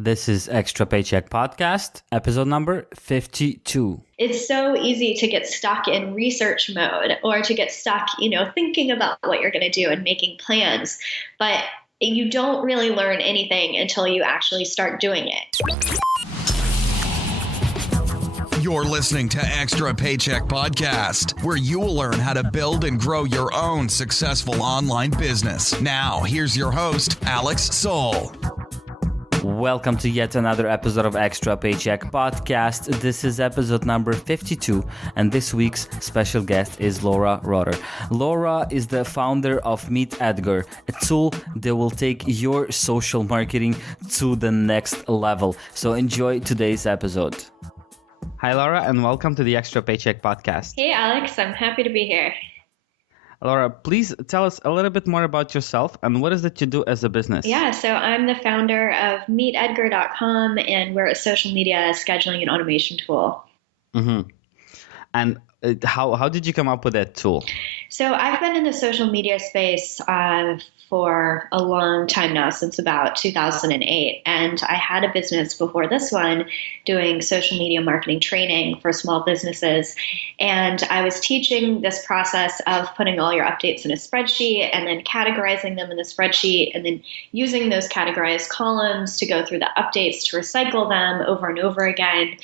This is Extra Paycheck Podcast, episode number 52. It's so easy to get stuck in research mode or to get stuck, thinking about what you're going to do and making plans. But you don't really learn anything until you actually start doing it. You're listening to Extra Paycheck Podcast, where you will learn how to build and grow your own successful online business. Now, here's your host, Alex Soul. Welcome to yet another episode of Extra Paycheck Podcast. This is episode number 52, and this week's special guest is Roeder. Laura is the founder of Meet Edgar, a tool that will take your social marketing to the next level. So enjoy today's episode. Hi, Laura, and welcome to the Extra Paycheck Podcast. Hey, Alex. I'm happy to be here. Laura, please tell us a little bit more about yourself and what is it you do as a business? Yeah, so I'm the founder of meetedgar.com, and we're a social media scheduling and automation tool. Mm-hmm. And how did you come up with that tool? So I've been in the social media space for a long time now, since about 2008. And I had a business before this one doing social media marketing training for small businesses. And I was teaching this process of putting all your updates in a spreadsheet and then categorizing them in the spreadsheet and then using those categorized columns to go through the updates to recycle them over and over again.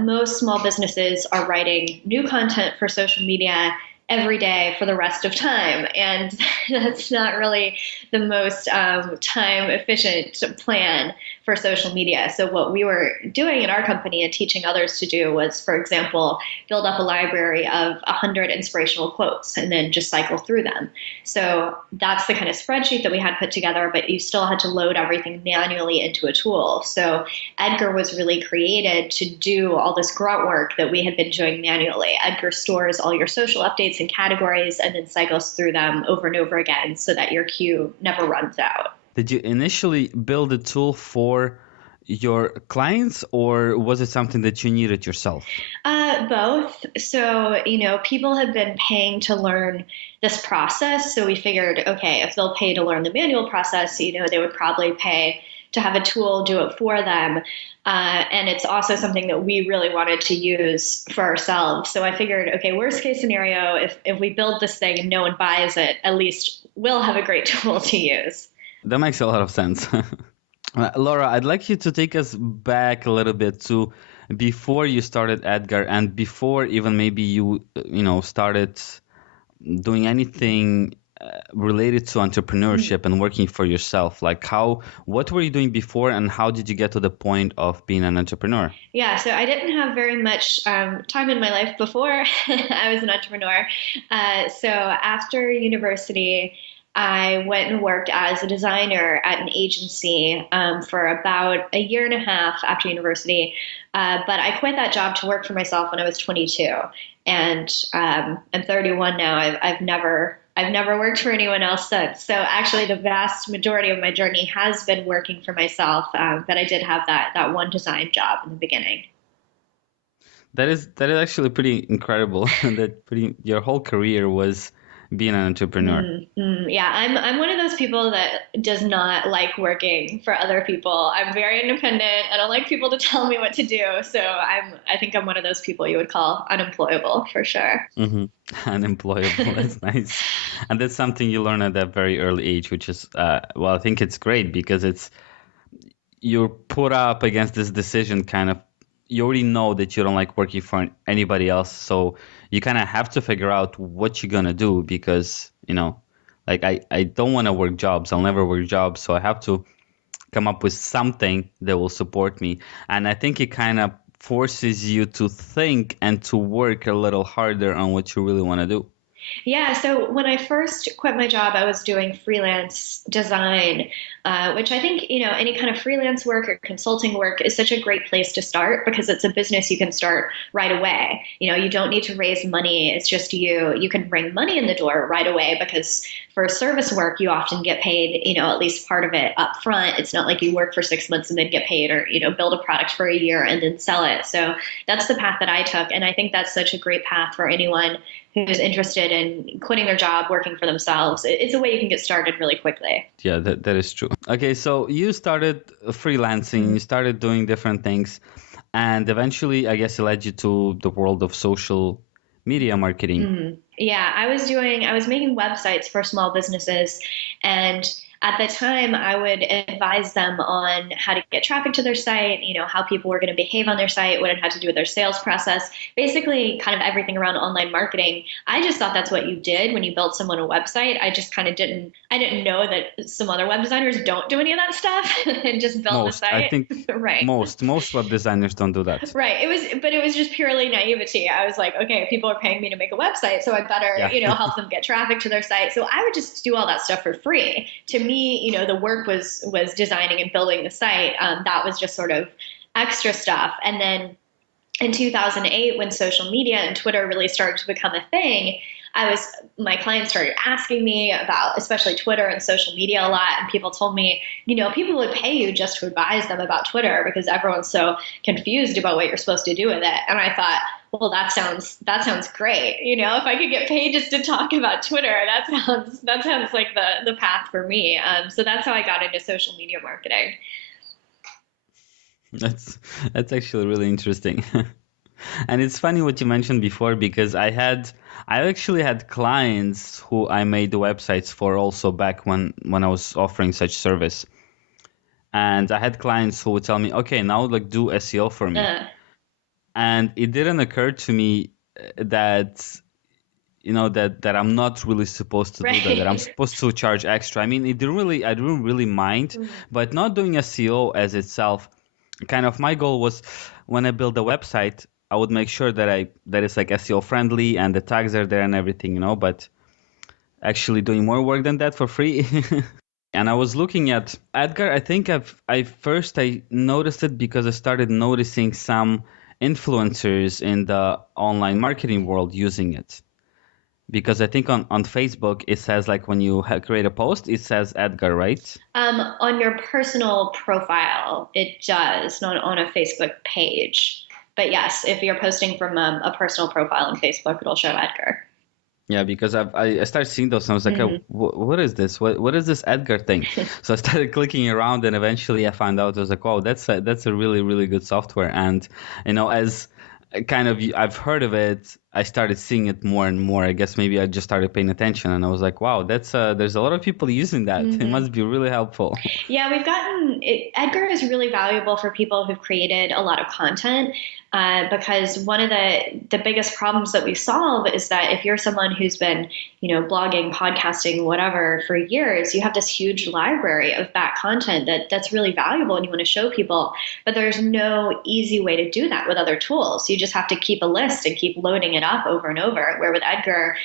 Most small businesses are writing new content for social media every day for the rest of time. And that's not really the most time efficient plan for social media. So what we were doing in our company and teaching others to do was, for example, build up a library of 100 inspirational quotes and then just cycle through them. So that's the kind of spreadsheet that we had put together, but you still had to load everything manually into a tool. So Edgar was really created to do all this grunt work that we had been doing manually. Edgar stores all your social updates and categories and then cycles through them over and over again so that your queue never runs out. Did you initially build a tool for your clients, or was it something that you needed yourself? Both. So, people have been paying to learn this process. So we figured, okay, if they'll pay to learn the manual process, they would probably pay to have a tool do it for them. And it's also something that we really wanted to use for ourselves. So I figured, okay, worst case scenario, if we build this thing and no one buys it, at least we'll have a great tool to use. That makes a lot of sense. Laura, I'd like you to take us back a little bit to before you started Edgar and before even maybe you started doing anything related to entrepreneurship and working for yourself. Like what were you doing before and how did you get to the point of being an entrepreneur? Yeah, so I didn't have very much time in my life before I was an entrepreneur. So after university, I went and worked as a designer at an agency for about a year and a half after university. But I quit that job to work for myself when I was 22. And I'm 31 now. I've never worked for anyone else since. So actually the vast majority of my journey has been working for myself. But I did have that one design job in the beginning. That is actually pretty incredible. Your whole career was being an entrepreneur. Yeah, I'm one of those people that does not like working for other people. I'm very independent. I don't like people to tell me what to do. So I think I'm one of those people you would call unemployable for sure. Mm-hmm. Unemployable. That's nice. And that's something you learn at that very early age, which is, I think it's great because you're put up against this decision kind of. You already know that you don't like working for anybody else. So you kind of have to figure out what you're going to do because, I don't want to work jobs. I'll never work jobs. So I have to come up with something that will support me. And I think it kind of forces you to think and to work a little harder on what you really want to do. Yeah, so when I first quit my job, I was doing freelance design, which I think, any kind of freelance work or consulting work is such a great place to start because it's a business you can start right away. You don't need to raise money. It's just you can bring money in the door right away because for service work, you often get paid, at least part of it up front. It's not like you work for 6 months and then get paid, or, build a product for a year and then sell it. So that's the path that I took. And I think that's such a great path for anyone who's interested in quitting their job, working for themselves. It's a way you can get started really quickly. Yeah, that is true. Okay, so you started freelancing, you started doing different things, and eventually, I guess, it led you to the world of social media marketing. Yeah, I was making websites for small businesses, and at the time, I would advise them on how to get traffic to their site, how people were going to behave on their site, what it had to do with their sales process, basically kind of everything around online marketing. I just thought that's what you did when you built someone a website. I just kind of didn't know that some other web designers don't do any of that stuff and just build the site. I think right. most web designers don't do that. Right. But it was just purely naivety. I was like, okay, people are paying me to make a website, so I better, help them get traffic to their site. So I would just do all that stuff for free. To me, the work was designing and building the site. That was just sort of extra stuff. And then in 2008, when social media and Twitter really started to become a thing, my clients started asking me about, especially Twitter and social media a lot. And people told me, people would pay you just to advise them about Twitter because everyone's so confused about what you're supposed to do with it. And I thought, well, that sounds great. If I could get paid just to talk about Twitter, that sounds like the path for me. So that's how I got into social media marketing. That's actually really interesting. And it's funny what you mentioned before, because I actually had clients who I made the websites for also back when I was offering such service. And I had clients who would tell me, okay, now do SEO for me. And it didn't occur to me that, that I'm not really supposed to do that I'm supposed to charge extra. I mean, I didn't really mind, but not doing SEO as itself, kind of my goal was when I build a website, I would make sure that it's like SEO friendly and the tags are there and everything, but actually doing more work than that for free. And I was looking at Edgar. I think I noticed it because I started noticing some influencers in the online marketing world using it. Because I think on Facebook, it says when you create a post, it says Edgar, right? On your personal profile, it does, not on a Facebook page. But yes, if you're posting from a personal profile on Facebook, it'll show Edgar. Yeah, because I started seeing those and I was like, oh, what is this? What is this Edgar thing? So I started clicking around and eventually I found out, I was like, wow, that's a really, really good software. And, as kind of I've heard of it, I started seeing it more and more. I guess maybe I just started paying attention and I was like, wow, there's a lot of people using that. It must be really helpful. Yeah, Edgar is really valuable for people who've created a lot of content. Because one of the biggest problems that we solve is that if you're someone who's been, blogging, podcasting, whatever for years, you have this huge library of back content that's really valuable and you want to show people, but there's no easy way to do that with other tools. You just have to keep a list and keep loading it up over and over, where with Edgar,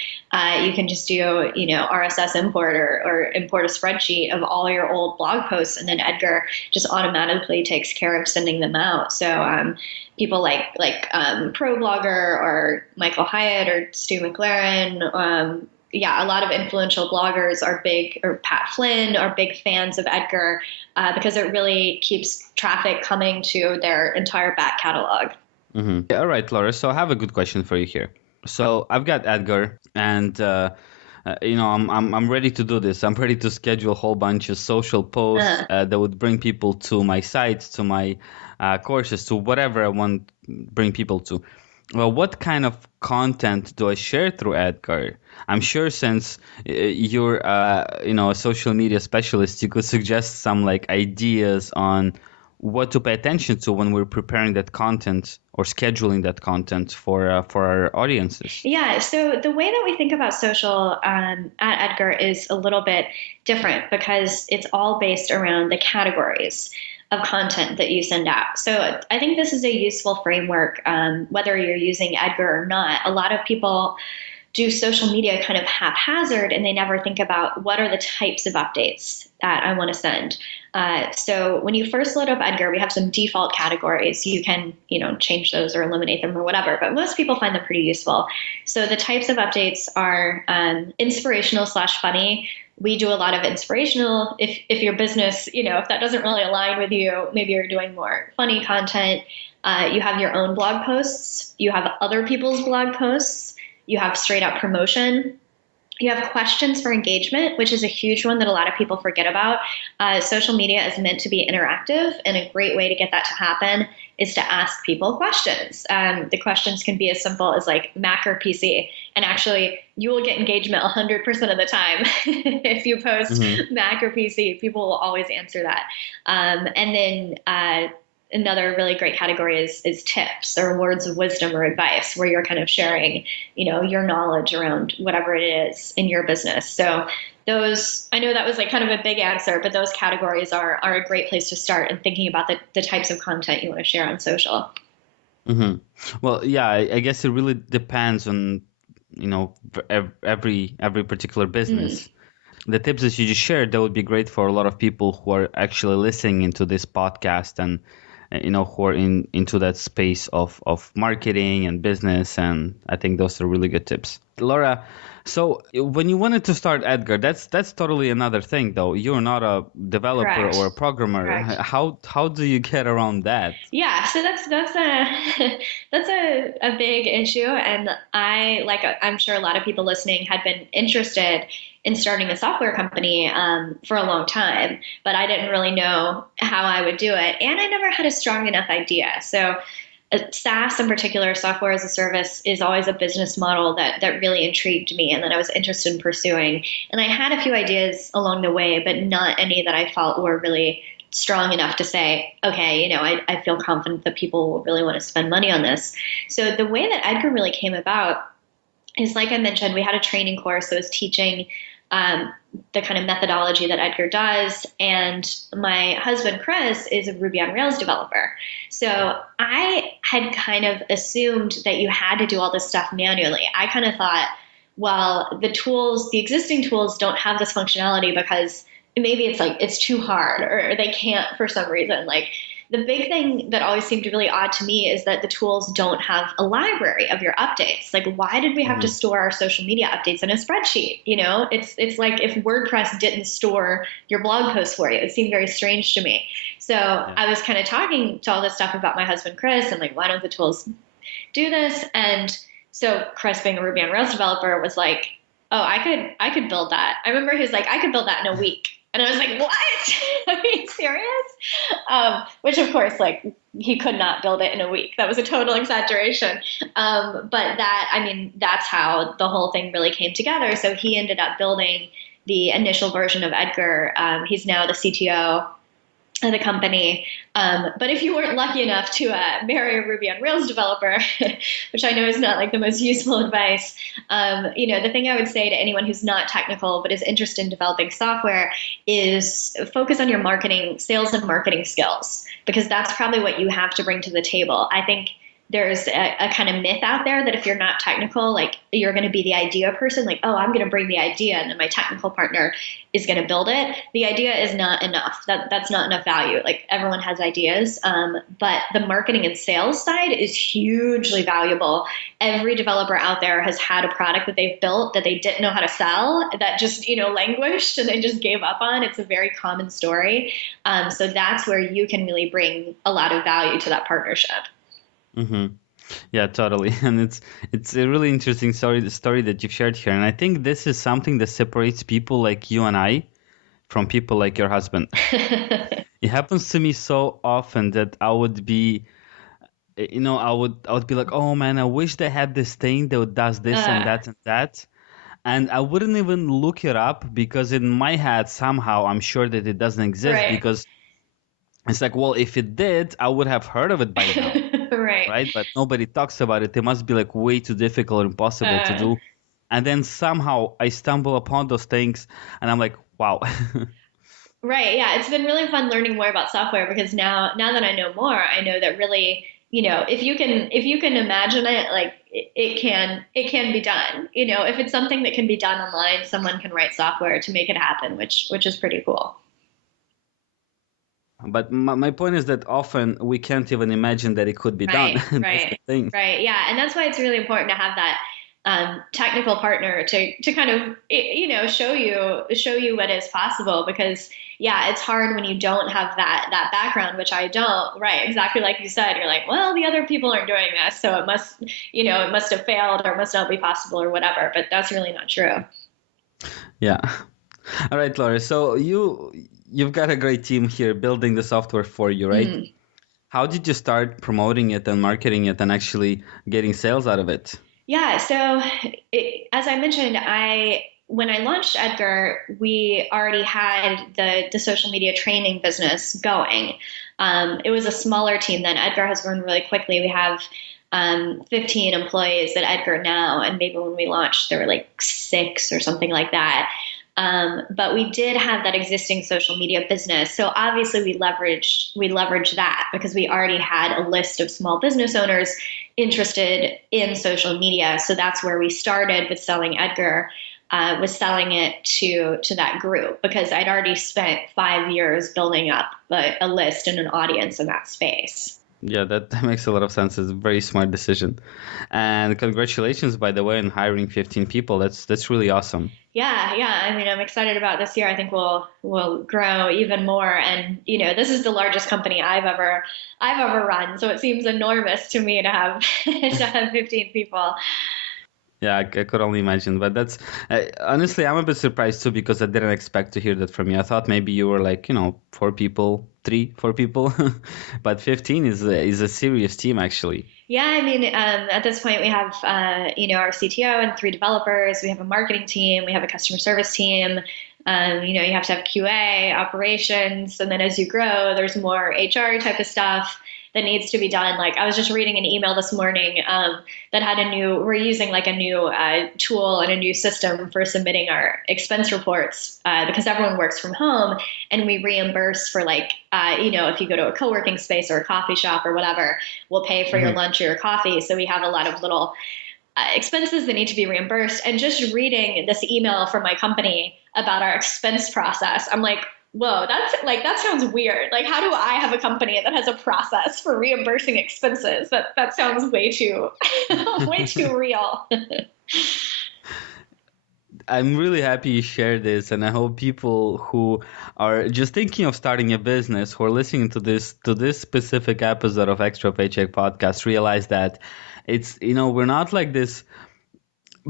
you can just do, RSS import or import a spreadsheet of all your old blog posts, and then Edgar just automatically takes care of sending them out. So, people like ProBlogger or Michael Hyatt or Stu McLaren, a lot of influential bloggers are big, or Pat Flynn are big fans of Edgar because it really keeps traffic coming to their entire back catalog. Mm-hmm. Yeah, all right, Laura. So I have a good question for you here. So I've got Edgar, and I'm ready to do this. I'm ready to schedule a whole bunch of social posts that would bring people to my sites, to my courses, to whatever I want to bring people to. Well, what kind of content do I share through Edgar? I'm sure since you're a social media specialist, you could suggest some ideas on what to pay attention to when we're preparing that content or scheduling that content for our audiences. Yeah, so the way that we think about social at Edgar is a little bit different because it's all based around the categories of content that you send out. So I think this is a useful framework, whether you're using Edgar or not. A lot of people do social media kind of haphazard, and they never think about what are the types of updates that I want to send. So when you first load up Edgar, we have some default categories. You can, change those or eliminate them or whatever, but most people find them pretty useful. So the types of updates are inspirational/funny. We do a lot of inspirational. If your business, if that doesn't really align with you, maybe you're doing more funny content. You have your own blog posts. You have other people's blog posts. You have straight up promotion. You have questions for engagement, which is a huge one that a lot of people forget about. Social media is meant to be interactive, and a great way to get that to happen is to ask people questions. The questions can be as simple as like Mac or PC, and actually you will get engagement 100% of the time. If you post Mac or PC, people will always answer that. And then another really great category is tips or words of wisdom or advice, where you're kind of sharing, your knowledge around whatever it is in your business. So those, I know that was like kind of a big answer, but those categories are a great place to start in thinking about the types of content you want to share on social. Mm-hmm. Well, yeah, I guess it really depends on, every particular business. The tips that you just shared, that would be great for a lot of people who are actually listening into this podcast and who are into that space of marketing and business. And I think those are really good tips. Laura, so when you wanted to start Edgar, that's totally another thing, though. You're not a developer Correct. or a programmer. Correct. How do you get around that? Yeah, so that's a big issue, and I'm sure a lot of people listening had been interested in starting a software company for a long time, but I didn't really know how I would do it, and I never had a strong enough idea. So SaaS in particular, software as a service, is always a business model that really intrigued me and that I was interested in pursuing. And I had a few ideas along the way, but not any that I felt were really strong enough to say, okay, I feel confident that people will really want to spend money on this. So the way that Edgar really came about is, like I mentioned, we had a training course that was teaching the kind of methodology that Edgar does. And my husband, Chris, is a Ruby on Rails developer. So I had kind of assumed that you had to do all this stuff manually. I kind of thought, well, the existing tools don't have this functionality because maybe it's too hard, or they can't for some reason. Like, the big thing that always seemed really odd to me is that the tools don't have a library of your updates. Like, why did we have to store our social media updates in a spreadsheet? It's like if WordPress didn't store your blog posts for you. It seemed very strange to me. So I was kind of talking to all this stuff about my husband, Chris, and like, why don't the tools do this? And so Chris, being a Ruby on Rails developer, was like, oh, I could build that. I remember he was like, I could build that in a week. And I was like, what? Are you serious? Which, of course, like, he could not build it in a week. That was a total exaggeration. But that's how the whole thing really came together. So he ended up building the initial version of Edgar. He's now the CTO of the company. But if you weren't lucky enough to marry a Ruby on Rails developer, which I know is not like the most useful advice, the thing I would say to anyone who's not technical but is interested in developing software is focus on your sales and marketing skills, because that's probably what you have to bring to the table. I think there's a kind of myth out there that if you're not technical, like, you're going to be the idea person, like, oh, I'm going to bring the idea and then my technical partner is going to build it. The idea is not enough. That's not enough value. Like, everyone has ideas, but the marketing and sales side is hugely valuable. Every developer out there has had a product that they've built that they didn't know how to sell, that just, languished and they just gave up on. It's a very common story. So that's where you can really bring a lot of value to that partnership. Mm-hmm. Yeah, totally. And it's a really interesting story that you've shared here. And I think this is something that separates people like you and I from people like your husband. It happens to me so often that I would be, I would be like, oh man, I wish they had this thing that does this and that and that. And I wouldn't even look it up, because in my head, somehow I'm sure that it doesn't exist, Right. Because it's like, well, if it did, I would have heard of it by now. Right? But nobody talks about it. It must be like way too difficult or impossible to do. And then somehow I stumble upon those things and I'm like, wow. Right. Yeah. It's been really fun learning more about software, because now that I know more, I know that really if you can imagine it, like it can be done. If it's something that can be done online, someone can write software to make it happen, which is pretty cool. But my point is that often we can't even imagine that it could be done. That's the thing. Right. Yeah. And that's why it's really important to have that technical partner to kind of, show you what is possible, because yeah, it's hard when you don't have that background, which I don't. Right. Exactly. Like you said, you're like, well, the other people aren't doing this, so it must have failed or must not be possible or whatever. But that's really not true. Yeah. All right, Laura. So you've got a great team here building the software for you, right? Mm. How did you start promoting it and marketing it and actually getting sales out of it? Yeah. So as I mentioned, when I launched Edgar, we already had the social media training business going. It was a smaller team then. Edgar has grown really quickly. We have 15 employees at Edgar now, and maybe when we launched, there were like 6 or something like that. But we did have that existing social media business. So obviously we leveraged that because we already had a list of small business owners interested in social media. So that's where we started with selling Edgar, was selling it to that group, because I'd already spent 5 years building up a list and an audience in that space. Yeah, that makes a lot of sense. It's a very smart decision. And congratulations, by the way, on hiring 15 people. That's really awesome. Yeah. I mean, I'm excited about this year. I think we'll grow even more. And this is the largest company I've ever run, so it seems enormous to me to have 15 people. Yeah, I could only imagine. But that's honestly, I'm a bit surprised too, because I didn't expect to hear that from you. I thought maybe you were like 4 people, 4 people, but 15 is a serious team actually. Yeah, I mean, at this point we have our CTO and 3 developers. We have a marketing team. We have a customer service team. You have to have QA, operations, and then as you grow, there's more HR type of stuff that needs to be done. Like I was just reading an email this morning that had we're using like a new tool and a new system for submitting our expense reports because everyone works from home, and we reimburse for if you go to a co-working space or a coffee shop or whatever, we'll pay for your lunch or your coffee. So we have a lot of little expenses that need to be reimbursed. And just reading this email from my company about our expense process, I'm like, whoa, that sounds weird. Like, how do I have a company that has a process for reimbursing expenses? That sounds way too real. I'm really happy you shared this, and I hope people who are just thinking of starting a business, who are listening to this specific episode of Extra Paycheck Podcast, realize that it's we're not like this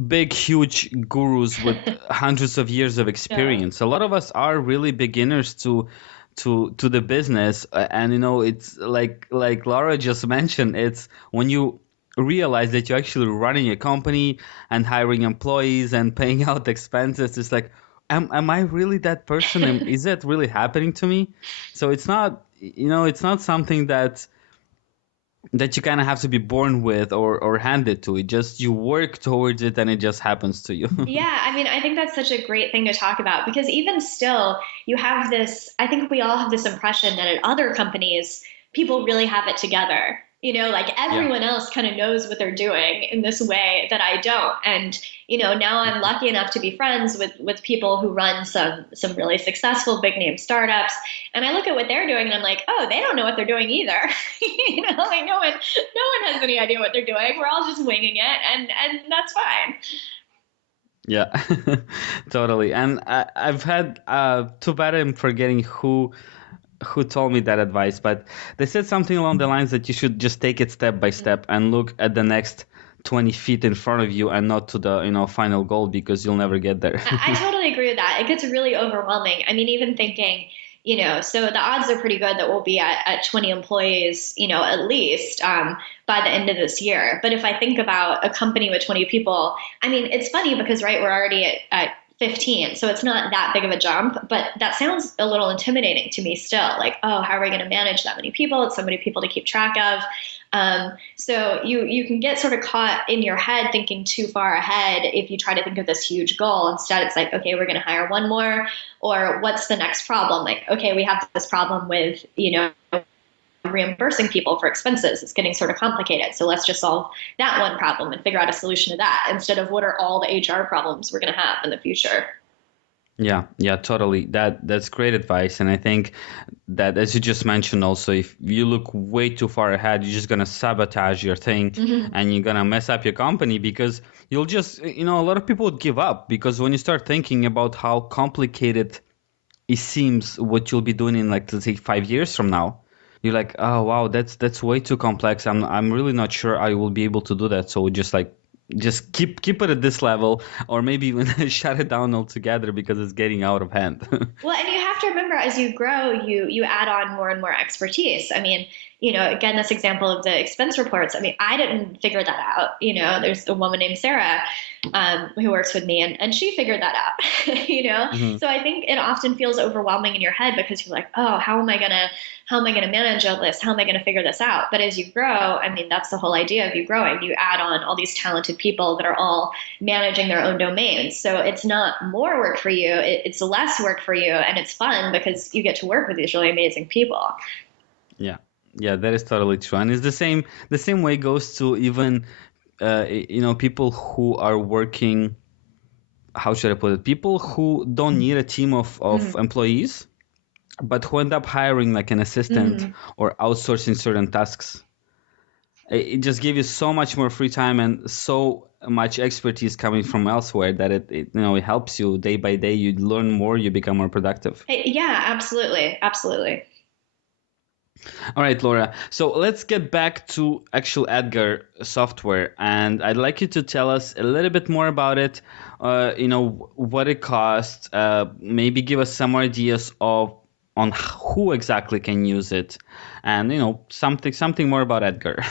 big, huge gurus with hundreds of years of experience. Yeah. A lot of us are really beginners to the business, and it's like Laura just mentioned. It's when you realize that you're actually running a company and hiring employees and paying out expenses. It's like, am I really that person? Is that really happening to me? So it's not it's not something that you kind of have to be born with or handed to. It just, you work towards it and it just happens to you. Yeah, I mean, I think that's such a great thing to talk about, because even still, you have this, I think we all have this impression that at other companies, people really have it together. Like everyone else kind of knows what they're doing in this way that I don't. And, now I'm lucky enough to be friends with people who run some really successful big name startups. And I look at what they're doing and I'm like, oh, they don't know what they're doing either. Like no one has any idea what they're doing. We're all just winging it, and that's fine. Yeah, totally. And I've had, too bad I'm forgetting who told me that advice, but they said something along the lines that you should just take it step by step and look at the next 20 feet in front of you and not to the final goal, because you'll never get there. I totally agree with that. It gets really overwhelming. I mean, even thinking, so the odds are pretty good that we'll be at 20 employees, at least by the end of this year. But if I think about a company with 20 people, I mean, it's funny because, right, we're already at 15. So it's not that big of a jump, but that sounds a little intimidating to me still. Like, oh, how are we going to manage that many people? It's so many people to keep track of. So you can get sort of caught in your head thinking too far ahead if you try to think of this huge goal. Instead, it's like, okay, we're going to hire one more, or what's the next problem? Like, okay, we have this problem with, reimbursing people for expenses. It's getting sort of complicated. So let's just solve that one problem and figure out a solution to that instead of what are all the HR problems we're going to have in the future. Yeah, totally. That's great advice. And I think that, as you just mentioned, also, if you look way too far ahead, you're just gonna sabotage your thing, and you're gonna mess up your company, because you'll just, a lot of people would give up, because when you start thinking about how complicated it seems what you'll be doing in, like, let's say 5 years from now, you're like, oh wow, that's way too complex. I'm really not sure I will be able to do that. So just keep it at this level, or maybe even shut it down altogether because it's getting out of hand. Well, and you have to remember, as you grow, you add on more and more expertise. I mean, again, this example of the expense reports, I mean, I didn't figure that out. There's a woman named Sarah who works with me, and she figured that out. So I think it often feels overwhelming in your head because you're like, oh, how am I gonna manage all this? How am I gonna figure this out? But as you grow, I mean, that's the whole idea of you growing. You add on all these talented people that are all managing their own domains. So it's not more work for you, it's less work for you, and it's fun because you get to work with these really amazing people. Yeah, that is totally true. And it's the same way goes to even people who are working, how should I put it, people who don't need a team of employees, but who end up hiring like an assistant or outsourcing certain tasks. It just gives you so much more free time and so much expertise coming from elsewhere that it helps you day by day. You learn more, you become more productive. Yeah, absolutely. All right, Laura. So let's get back to actual Edgar software, and I'd like you to tell us a little bit more about it. What it costs. Maybe give us some ideas on who exactly can use it, and something more about Edgar.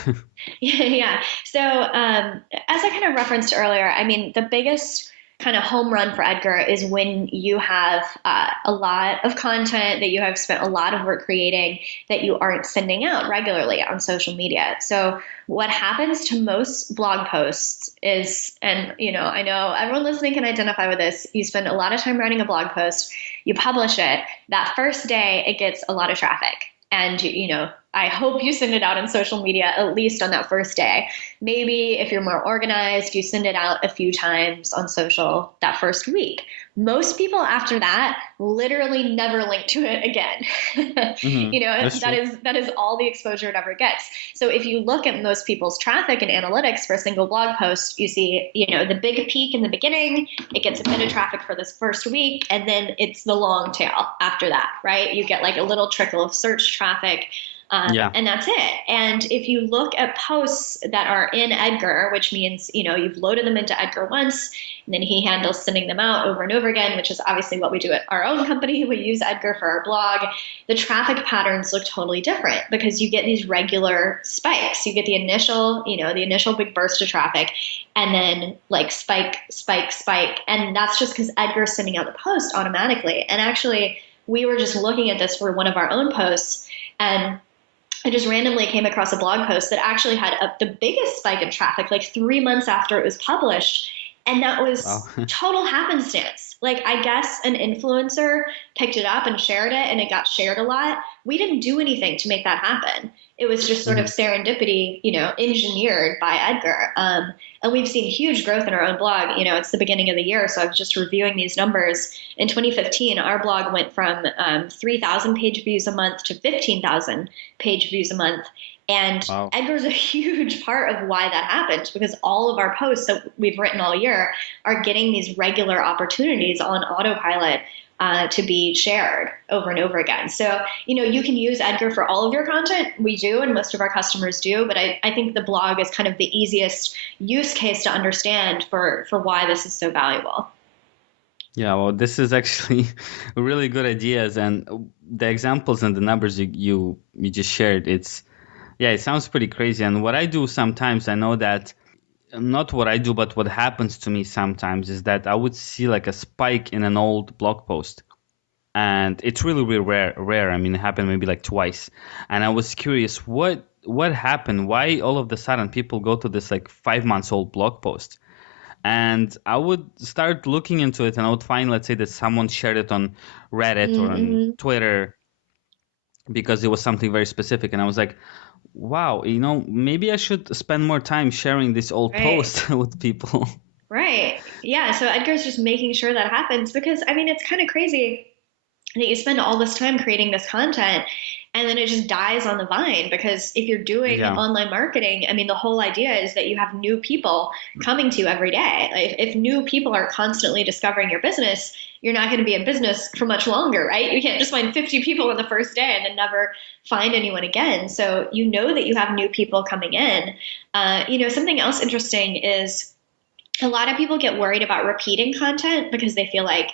Yeah. So as I kind of referenced earlier, I mean, the biggest kind of home run for Edgar is when you have a lot of content that you have spent a lot of work creating that you aren't sending out regularly on social media. So what happens to most blog posts is, and I know everyone listening can identify with this, you spend a lot of time writing a blog post, you publish it, that first day it gets a lot of traffic. And, I hope you send it out on social media at least on that first day. Maybe if you're more organized, you send it out a few times on social that first week. Most people after that literally never link to it again. That is all the exposure it ever gets. So if you look at most people's traffic and analytics for a single blog post, you see, the big peak in the beginning, it gets a bit of traffic for this first week, and then it's the long tail after that, right? You get like a little trickle of search traffic. And that's it. And if you look at posts that are in Edgar, which means, you've loaded them into Edgar once, and then he handles sending them out over and over again, which is obviously what we do at our own company. We use Edgar for our blog. The traffic patterns look totally different because you get these regular spikes. You get the initial big burst of traffic, and then like spike. And that's just because Edgar's sending out the post automatically. And actually, we were just looking at this for one of our own posts, and I just randomly came across a blog post that actually had the biggest spike in traffic like 3 months after it was published. And that was total happenstance. Like, I guess an influencer picked it up and shared it, and it got shared a lot. We didn't do anything to make that happen. It was just sort of serendipity, engineered by Edgar. And we've seen huge growth in our own blog. It's the beginning of the year, so I was just reviewing these numbers. In 2015, our blog went from 3,000 page views a month to 15,000 page views a month. And Edgar's a huge part of why that happened, because all of our posts that we've written all year are getting these regular opportunities on autopilot to be shared over and over again. So, you can use Edgar for all of your content. We do, and most of our customers do, but I think the blog is kind of the easiest use case to understand for why this is so valuable. Yeah, well, this is actually really good ideas, and the examples and the numbers you just shared, it sounds pretty crazy. And what I do sometimes, I know that not what I do, but what happens to me sometimes is that I would see like a spike in an old blog post. And it's really, really rare. I mean, it happened maybe like twice. And I was curious, what happened? Why all of a sudden people go to this like 5 months old blog post? And I would start looking into it, and I would find, let's say that someone shared it on Reddit or on Twitter. because it was something very specific. And I was like, wow, maybe I should spend more time sharing this old Right. post with people. Right. Yeah. So Edgar's just making sure that happens because, I mean, it's kind of crazy that you spend all this time creating this content and then it just dies on the vine. Because if you're doing Yeah. online marketing, I mean, the whole idea is that you have new people coming to you every day. If new people are constantly discovering your business, you're not going to be in business for much longer, right? You can't just find 50 people on the first day and then never find anyone again. So you know that you have new people coming in. Something else interesting is a lot of people get worried about repeating content because they feel like,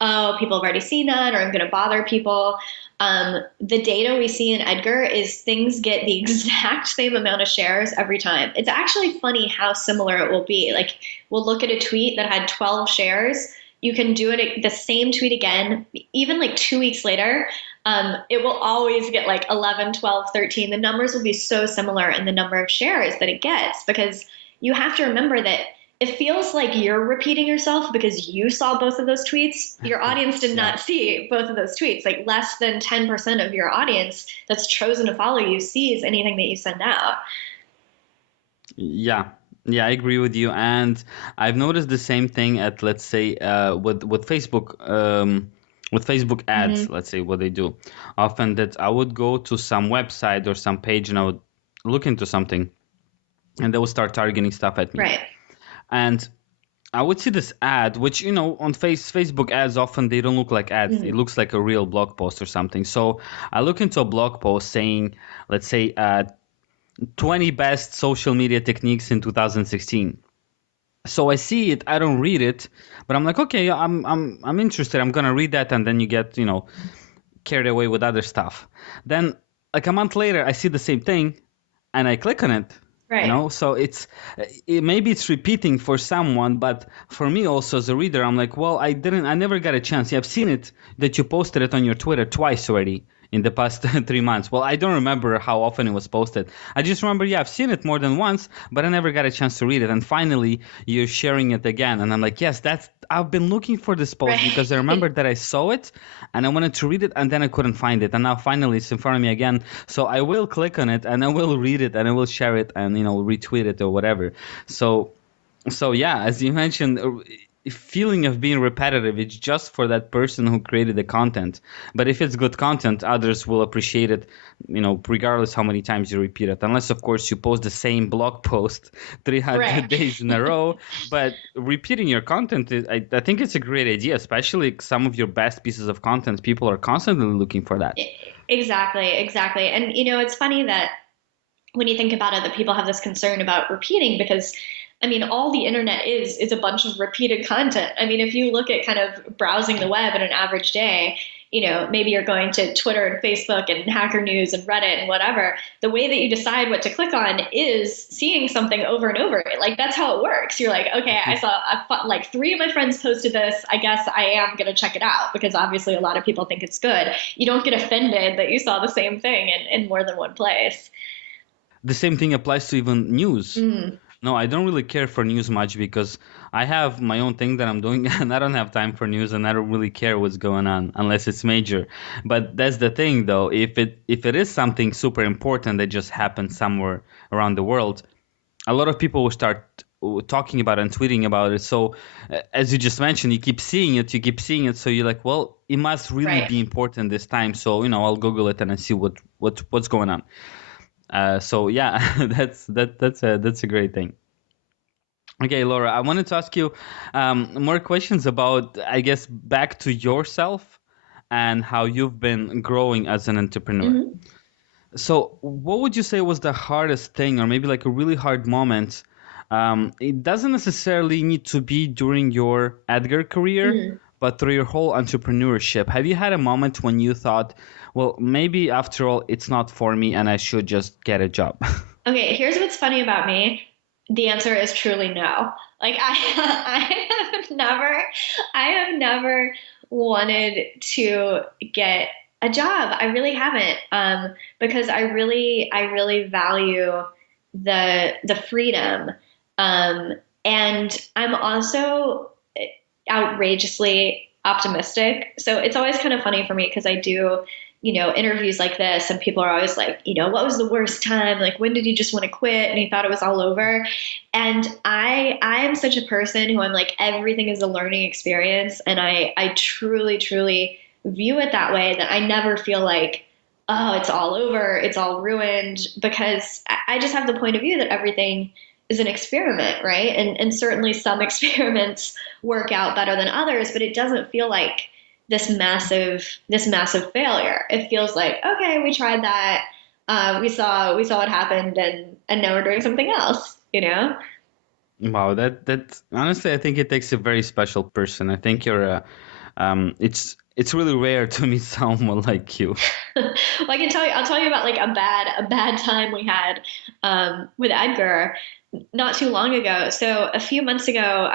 oh, people have already seen that, or I'm going to bother people. The data we see in Edgar is things get the exact same amount of shares every time. It's actually funny how similar it will be. Like, we'll look at a tweet that had 12 shares. You can do it the same tweet again, even like 2 weeks later. It will always get like 11, 12, 13. The numbers will be so similar in the number of shares that it gets, because you have to remember that it feels like you're repeating yourself because you saw both of those tweets. Your audience did Yeah. not see both of those tweets. Like, less than 10% of your audience that's chosen to follow you sees anything that you send out. Yeah. Yeah, I agree with you. And I've noticed the same thing at, let's say, with Facebook, with Facebook ads, let's say what they do. Often that I would go to some website or some page and I would look into something and they will start targeting stuff at me. Right. And I would see this ad, which, on Facebook ads, often they don't look like ads. It looks like a real blog post or something. So I look into a blog post saying, let's say, 20 best social media techniques in 2016. So I see it, I don't read it, but I'm like, okay, I'm interested. I'm gonna read that, and then you get, carried away with other stuff. Then, like a month later, I see the same thing, and I click on it. Right. So maybe it's repeating for someone, but for me also as a reader, I'm like, well, I never got a chance. Yeah, I've seen it that you posted it on your Twitter twice already in the past 3 months. Well, I don't remember how often it was posted. I just remember, yeah, I've seen it more than once, but I never got a chance to read it. And finally, you're sharing it again. And I'm like, yes, I've been looking for this post because I remembered that I saw it and I wanted to read it and then I couldn't find it. And now finally it's in front of me again. So I will click on it and I will read it and I will share it and, retweet it or whatever. So yeah, as you mentioned, feeling of being repetitive, it's just for that person who created the content. But if it's good content, others will appreciate it, regardless how many times you repeat it. Unless, of course, you post the same blog post 300 Right. days in a row. But repeating your content, I think it's a great idea, especially some of your best pieces of content. People are constantly looking for that. Exactly. And, it's funny that when you think about it, that people have this concern about repeating, because I mean, all the internet is a bunch of repeated content. I mean, if you look at kind of browsing the web in an average day, maybe you're going to Twitter and Facebook and Hacker News and Reddit and whatever. The way that you decide what to click on is seeing something over and over. Like, that's how it works. You're like, okay, I saw like 3 of my friends posted this. I guess I am going to check it out, because obviously a lot of people think it's good. You don't get offended that you saw the same thing in more than one place. The same thing applies to even news. No, I don't really care for news much because I have my own thing that I'm doing and I don't have time for news and I don't really care what's going on unless it's major. But that's the thing though, if it is something super important that just happened somewhere around the world, a lot of people will start talking about it and tweeting about it. So as you just mentioned, you keep seeing it. So you're like, well, it must really be important this time. So, I'll Google it and I see what's going on. So yeah, that's a great thing. Okay, Laura, I wanted to ask you more questions about, I guess, back to yourself and how you've been growing as an entrepreneur. So what would you say was the hardest thing, or maybe like a really hard moment? It doesn't necessarily need to be during your Edgar career, but through your whole entrepreneurship. Have you had a moment when you thought, well, maybe after all, it's not for me and I should just get a job? Okay, here's what's funny about me. The answer is truly no. Like, I have never wanted to get a job. I really haven't, because I really value the freedom, and I'm also outrageously optimistic. So it's always kind of funny for me because I do interviews like this, and people are always like, what was the worst time? Like, when did you just want to quit? And you thought it was all over. And I am such a person who I'm like, everything is a learning experience. And I truly, truly view it that way, that I never feel like, oh, it's all over, it's all ruined, because I just have the point of view that everything is an experiment, right? And certainly some experiments work out better than others, but it doesn't feel like this massive failure. It feels like, okay, we tried that, we saw what happened, and now we're doing something else, Wow, that honestly, I think it takes a very special person. I think you're a it's really rare to meet someone like you. Well, I'll tell you about like a bad time we had with Edgar not too long ago. So a few months ago,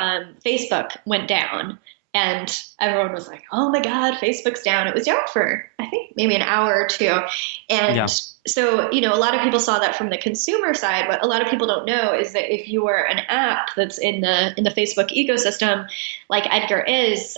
Facebook went down. And everyone was like, oh my God, Facebook's down. It was down for, I think, maybe an hour or two. And so, a lot of people saw that from the consumer side. What a lot of people don't know is that if you are an app that's in the Facebook ecosystem, like Edgar is,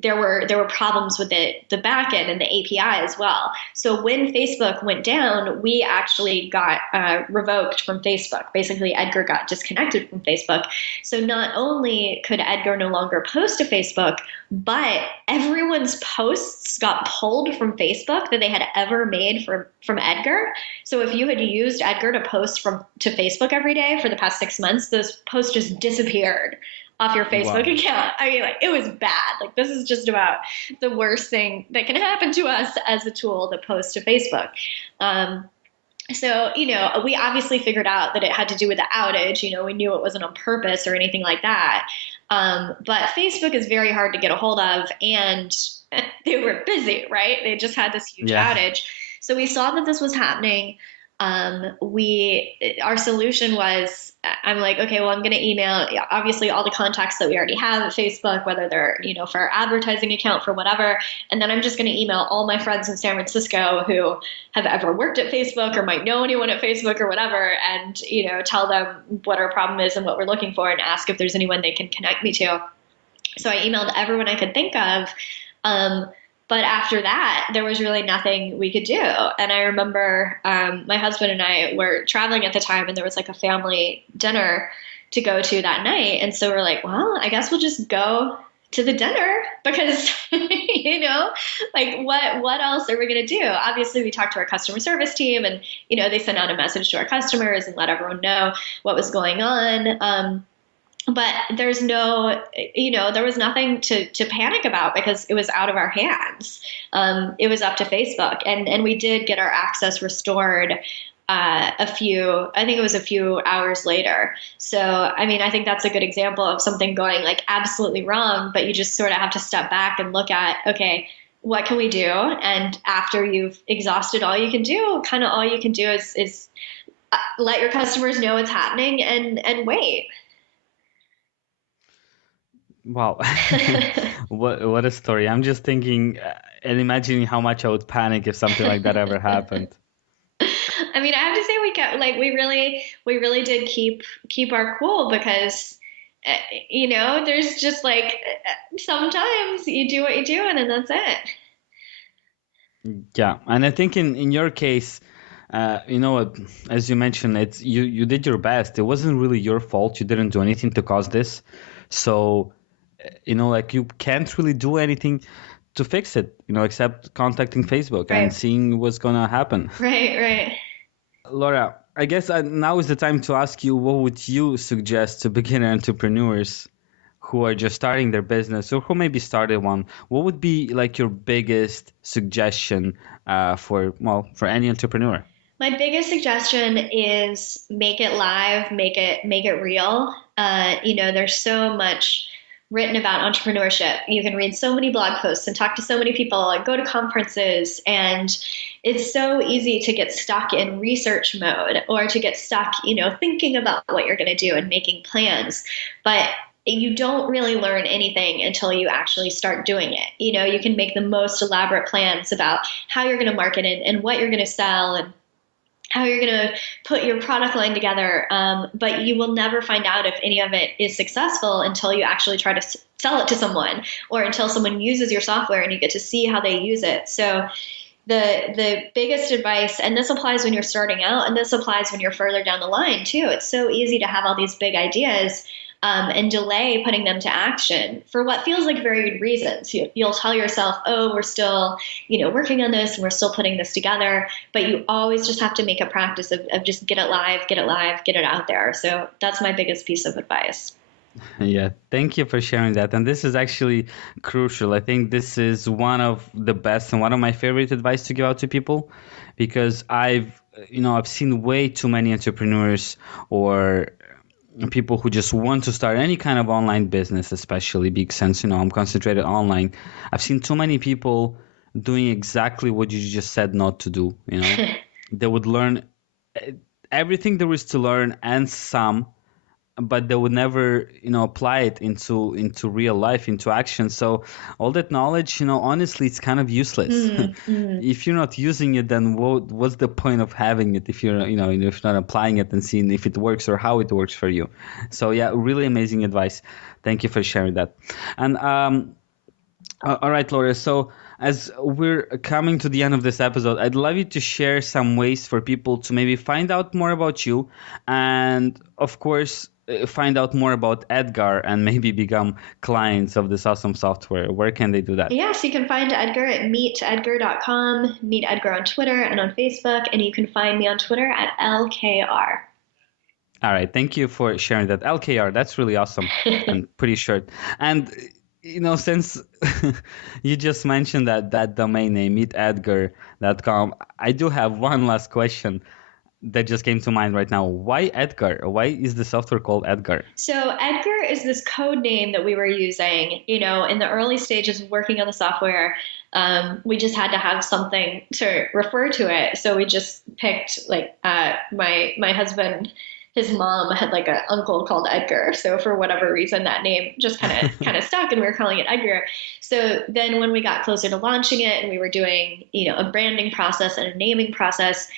there were problems with the backend and the API as well. So when Facebook went down, we actually got revoked from Facebook. Basically, Edgar got disconnected from Facebook. So not only could Edgar no longer post to Facebook, but everyone's posts got pulled from Facebook that they had ever made from Edgar. So if you had used Edgar to post to Facebook every day for the past 6 months, those posts just disappeared off your Facebook account. I mean, like, it was bad. Like, this is just about the worst thing that can happen to us as a tool to post to Facebook. So, we obviously figured out that it had to do with the outage. We knew it wasn't on purpose or anything like that. But Facebook is very hard to get a hold of, and they were busy, right? They just had this huge outage. So we saw that this was happening. Our solution was, I'm like, okay, well, I'm going to email obviously all the contacts that we already have at Facebook, whether they're, for our advertising account, for whatever. And then I'm just going to email all my friends in San Francisco who have ever worked at Facebook or might know anyone at Facebook or whatever. And, tell them what our problem is and what we're looking for, and ask if there's anyone they can connect me to. So I emailed everyone I could think of. But after that, there was really nothing we could do. And I remember my husband and I were traveling at the time, and there was like a family dinner to go to that night. And so we're like, well, I guess we'll just go to the dinner, because, like what else are we going to do? Obviously, we talked to our customer service team, and, they sent out a message to our customers and let everyone know what was going on. But there's there was nothing to panic about, because it was out of our hands. It was up to Facebook, and we did get our access restored I think it was a few hours later. So, I mean, I think that's a good example of something going like absolutely wrong, but you just sort of have to step back and look at, okay, what can we do? And after you've exhausted all you can do, kind of all you can do is let your customers know what's happening and wait. Wow. What a story. I'm just thinking and imagining how much I would panic if something like that ever happened. I mean, I have to say we really did keep our cool, because there's just like sometimes you do what you do and then that's it. Yeah, and I think in your case, as you mentioned, it's you did your best. It wasn't really your fault. You didn't do anything to cause this. So, like, you can't really do anything to fix it, except contacting Facebook and seeing what's going to happen. Right. Laura, I guess now is the time to ask you, what would you suggest to beginner entrepreneurs who are just starting their business or who maybe started one? What would be like your biggest suggestion for any entrepreneur? My biggest suggestion is make it live, make it real. There's so much written about entrepreneurship. You can read so many blog posts and talk to so many people and go to conferences, and it's so easy to get stuck in research mode or to get stuck, thinking about what you're going to do and making plans. But you don't really learn anything until you actually start doing it. You can make the most elaborate plans about how you're going to market it and what you're going to sell how you're going to put your product line together. But you will never find out if any of it is successful until you actually try to sell it to someone, or until someone uses your software and you get to see how they use it. So the biggest advice, and this applies when you're starting out, and this applies when you're further down the line too. It's so easy to have all these big ideas and delay putting them to action for what feels like very good reasons. You'll tell yourself, oh, we're still, working on this and we're still putting this together. But you always just have to make a practice of just get it live, get it out there. So that's my biggest piece of advice. Yeah, thank you for sharing that. And this is actually crucial. I think this is one of the best and one of my favorite advice to give out to people, because I've seen way too many entrepreneurs or people who just want to start any kind of online business, especially big since, I'm concentrated online. I've seen too many people doing exactly what you just said not to do. They would learn everything there is to learn and some, but they would never, apply it into real life, into action. So all that knowledge, honestly, it's kind of useless. If you're not using it, then what's the point of having it if you're, if you're not applying it and seeing if it works or how it works for you? So yeah, really amazing advice. Thank you for sharing that. And all right, Laura. So as we're coming to the end of this episode, I'd love you to share some ways for people to maybe find out more about you, and of course, find out more about Edgar and maybe become clients of this awesome software. Where can they do that? Yes, you can find Edgar at meetedgar.com, meet Edgar on Twitter and on Facebook, and you can find me on Twitter at LKR. All right. Thank you for sharing that. LKR, that's really awesome and pretty short. And, since you just mentioned that domain name, meetedgar.com, I do have one last question that just came to mind right now. Why Edgar? Why is the software called Edgar? So Edgar is this code name that we were using, in the early stages of working on the software. We just had to have something to refer to it. So we just picked my husband, his mom had like an uncle called Edgar. So for whatever reason, that name just kind of stuck and we were calling it Edgar. So then when we got closer to launching it and we were doing, a branding process and a naming process,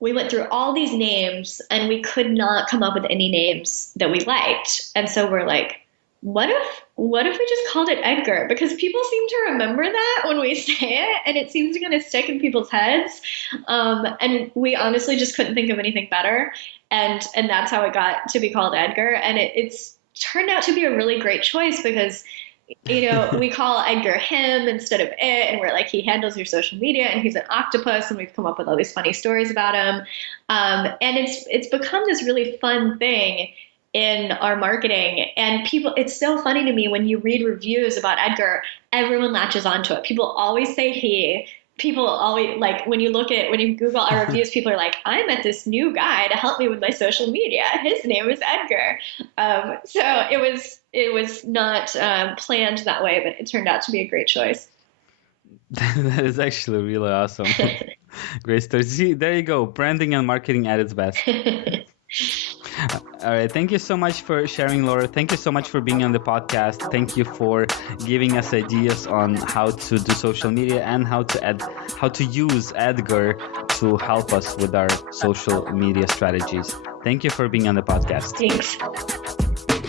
we went through all these names and we could not come up with any names that we liked. And so we're like, what if we just called it Edgar? Because people seem to remember that when we say it, and it seems to kind of stick in people's heads. And we honestly just couldn't think of anything better. And that's how it got to be called Edgar. And it's turned out to be a really great choice because we call Edgar him instead of it. And we're like, he handles your social media and he's an octopus. And we've come up with all these funny stories about him. And it's become this really fun thing in our marketing. And it's so funny to me when you read reviews about Edgar, everyone latches onto it. People always say he. People always, like, when you Google our reviews, people are like, I met this new guy to help me with my social media. His name is Edgar. So it was not planned that way, but it turned out to be a great choice. That is actually really awesome. Great story. See, there you go. Branding and marketing at its best. All right. Thank you so much for sharing, Laura. Thank you so much for being on the podcast. Thank you for giving us ideas on how to do social media and how to use Edgar to help us with our social media strategies. Thank you for being on the podcast. Thanks.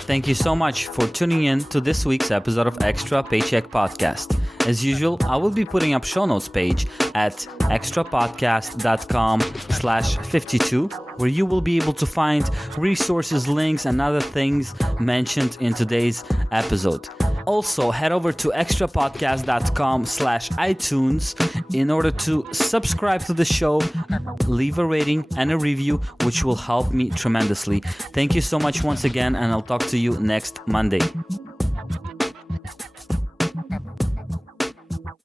Thank you so much for tuning in to this week's episode of Extra Paycheck Podcast. As usual, I will be putting up show notes page at extrapodcast.com/52, where you will be able to find resources, links, and other things mentioned in today's episode. Also, head over to extrapodcast.com/iTunes in order to subscribe to the show, leave a rating and a review, which will help me tremendously. Thank you so much once again, and I'll talk to you next Monday.